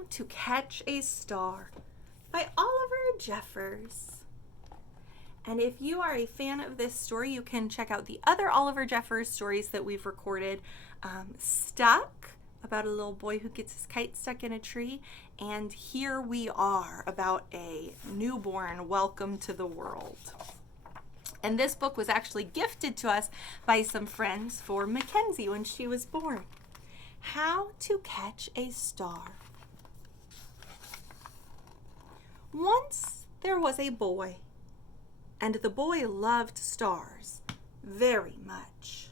How to Catch a Star by Oliver Jeffers. And if you are a fan of this story, you can check out the other Oliver Jeffers stories that we've recorded. Stuck, about a little boy who gets his kite stuck in a tree, and Here We Are, about a newborn welcome to the world. And this book was actually gifted to us by some friends for Mackenzie when she was born. How to Catch a Star. Once there was a boy, and the boy loved stars very much.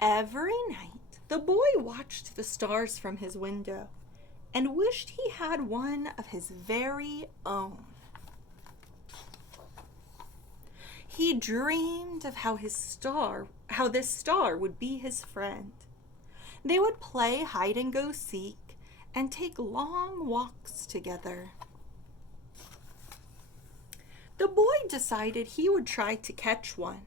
Every night, the boy watched the stars from his window and wished he had one of his very own. He dreamed of how this star would be his friend. They would play hide and go seek and take long walks together. The boy decided he would try to catch one.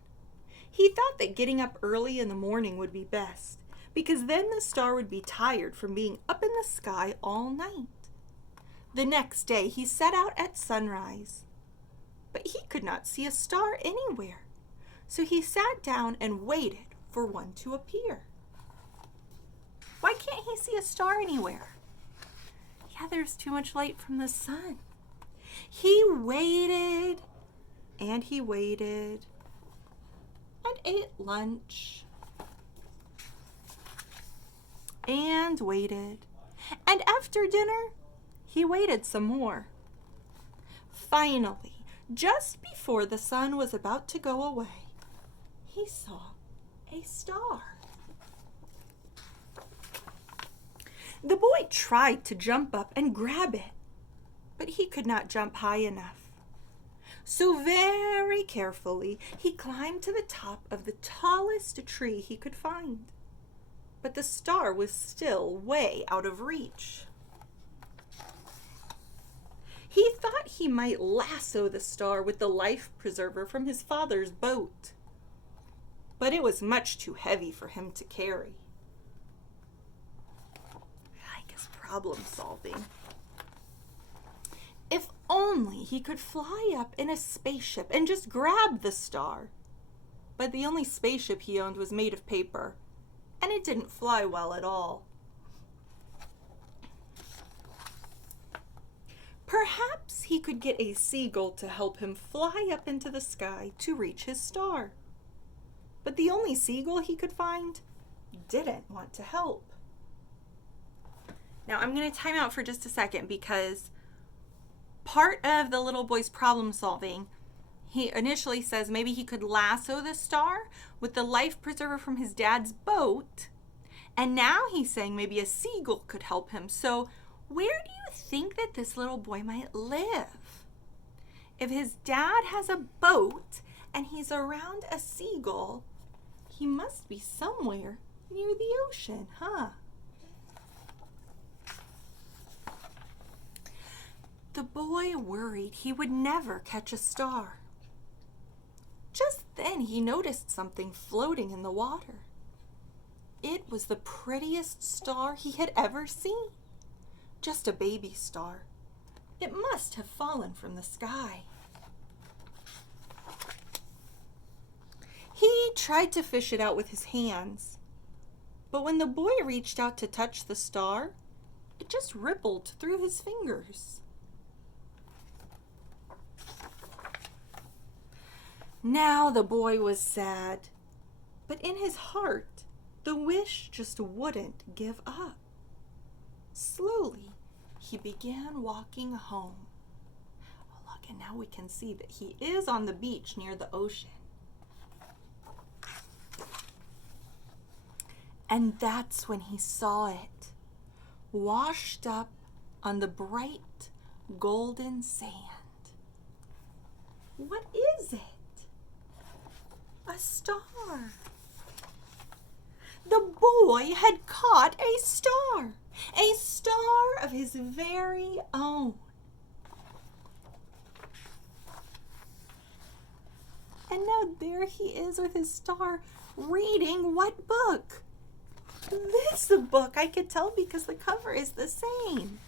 He thought that getting up early in the morning would be best, because then the star would be tired from being up in the sky all night. The next day he set out at sunrise, but he could not see a star anywhere, so he sat down and waited for one to appear. Why can't he see a star anywhere? Yeah, there's too much light from the sun. He waited and he waited and ate lunch and waited. And after dinner, he waited some more. Finally, just before the sun was about to go away, he saw a star. The boy tried to jump up and grab it, but he could not jump high enough. So very carefully, he climbed to the top of the tallest tree he could find. But the star was still way out of reach. He thought he might lasso the star with the life preserver from his father's boat, but it was much too heavy for him to carry. I guess problem solving. If only he could fly up in a spaceship and just grab the star. But the only spaceship he owned was made of paper, and it didn't fly well at all. Perhaps he could get a seagull to help him fly up into the sky to reach his star. But the only seagull he could find didn't want to help. Now I'm going to time out for just a second, because part of the little boy's problem solving, he initially says maybe he could lasso the star with the life preserver from his dad's boat. And now he's saying maybe a seagull could help him. So where do you think that this little boy might live? If his dad has a boat and he's around a seagull, he must be somewhere near the ocean, huh? The boy worried he would never catch a star. Just then he noticed something floating in the water. It was the prettiest star he had ever seen. Just a baby star. It must have fallen from the sky. He tried to fish it out with his hands, but when the boy reached out to touch the star, it just rippled through his fingers. Now the boy was sad, but in his heart, the wish just wouldn't give up. Slowly, he began walking home. Oh, look, and now we can see that he is on the beach near the ocean. And that's when he saw it, washed up on the bright golden sand. What is it? A star. The boy had caught a star of his very own. And now there he is with his star, reading what book? this book. I could tell because the cover is the same.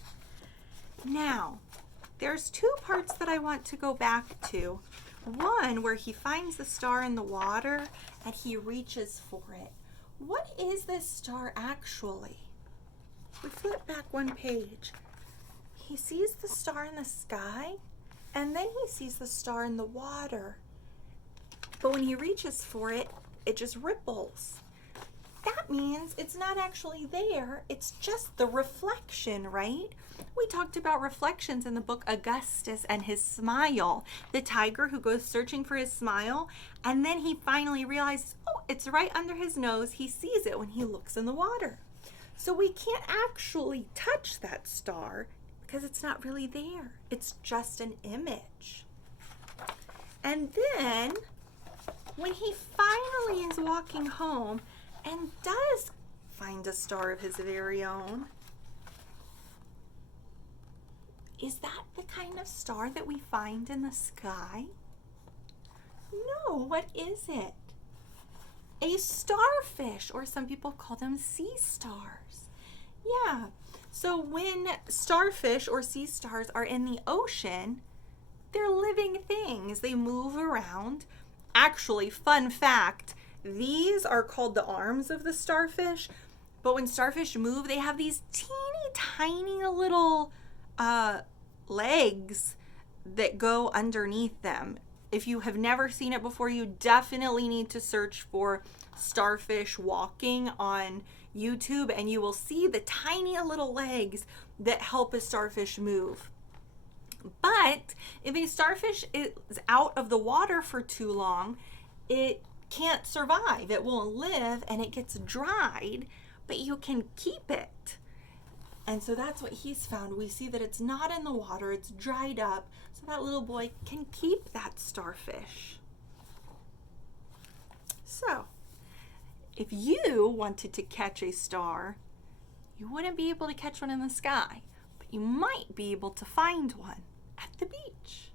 Now, there's two parts that I want to go back to. One where he finds the star in the water and he reaches for it. What is this star actually? We flip back one page. He sees the star in the sky and then he sees the star in the water. But when he reaches for it, it just ripples. That means it's not actually there. It's just the reflection, right? We talked about reflections in the book Augustus and his smile. The tiger who goes searching for his smile, and then he finally realizes, oh, it's right under his nose. He sees it when he looks in the water. So we can't actually touch that star because it's not really there. It's just an image. And then when he finally is walking home and does find a star of his very own, is that the kind of star that we find in the sky? No, what is it? A starfish, or some people call them sea stars. Yeah, so when starfish or sea stars are in the ocean, they're living things. They move around. Actually, fun fact, these are called the arms of the starfish, but when starfish move, they have these teeny tiny little legs that go underneath them. If you have never seen it before, you definitely need to search for starfish walking on YouTube and you will see the tiny little legs that help a starfish move. But if a starfish is out of the water for too long, it can't survive. It won't live and it gets dried, but you can keep it. And so that's what he's found. We see that it's not in the water, it's dried up, so that little boy can keep that starfish. So, if you wanted to catch a star, you wouldn't be able to catch one in the sky, but you might be able to find one at the beach.